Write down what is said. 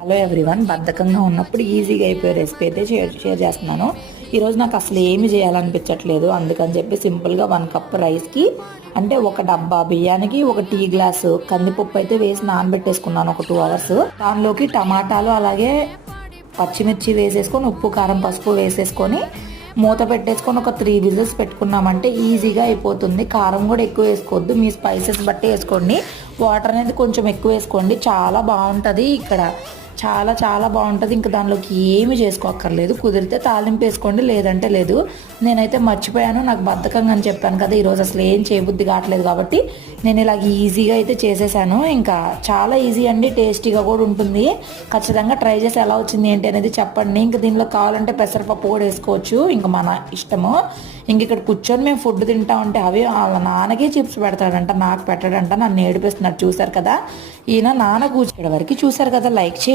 Hello everyone, బద్ధకంగా ఉన్నప్పుడు ఈజీగా అయిపోయే రెసిపీ అయితే షేర్ చేస్తున్నాను. ఈరోజు నాకు అసలు ఏమి చేయాలనిపించట్లేదు, అందుకని చెప్పి సింపుల్గా 1 కప్ రైస్కి అంటే ఒక డబ్బా బియ్యానికి ఒక టీ గ్లాసు కందిపప్పు అయితే వేసి నానబెట్టేసుకున్నాను ఒక 2 అవర్స్. దానిలోకి టమాటాలు అలాగే పచ్చిమిర్చి వేసేసుకొని ఉప్పు కారం పసుపు వేసేసుకొని మూత పెట్టేసుకొని ఒక 3 విజిల్స్ పెట్టుకున్నామంటే ఈజీగా అయిపోతుంది. కారం కూడా ఎక్కువ వేసుకోవద్దు, మీ స్పైసెస్ బట్టి వేసుకోండి. వాటర్ అనేది కొంచెం ఎక్కువ వేసుకోండి, చాలా బాగుంటుంది. ఇక్కడ చాలా చాలా బాగుంటుంది. ఇంకా దానిలోకి ఏమి చేసుకోక్కర్లేదు, కుదిరితే తాలింపు వేసుకోండి, లేదంటే లేదు. నేనైతే మర్చిపోయాను, నాకు బద్ధకంగా అని చెప్పాను కదా, ఈరోజు అసలు ఏం చేయబుద్ధి కావట్లేదు కాబట్టి నేను ఇలాగ ఈజీగా అయితే చేసేసాను. ఇంకా చాలా ఈజీ అండి, టేస్టీగా కూడా ఉంటుంది. ఖచ్చితంగా ట్రై చేసి ఎలా వచ్చింది ఏంటి అనేది చెప్పండి. ఇంకా దీనిలో కావాలంటే పెసరపప్పు కూడా వేసుకోవచ్చు, ఇంకా మన ఇష్టము. ఇంక ఇక్కడ కూర్చొని మేము ఫుడ్ తింటా ఉంటే అవి వాళ్ళ నాన్నకే చిప్స్ పెడతాడంట, నాకు పెట్టడంట, నన్ను ఏడిపిస్తున్నాడు. చూసారు కదా, ఈయన నాన్న కూర్చోడి వరకు చూసారు కదా. లైక్ చేయండి.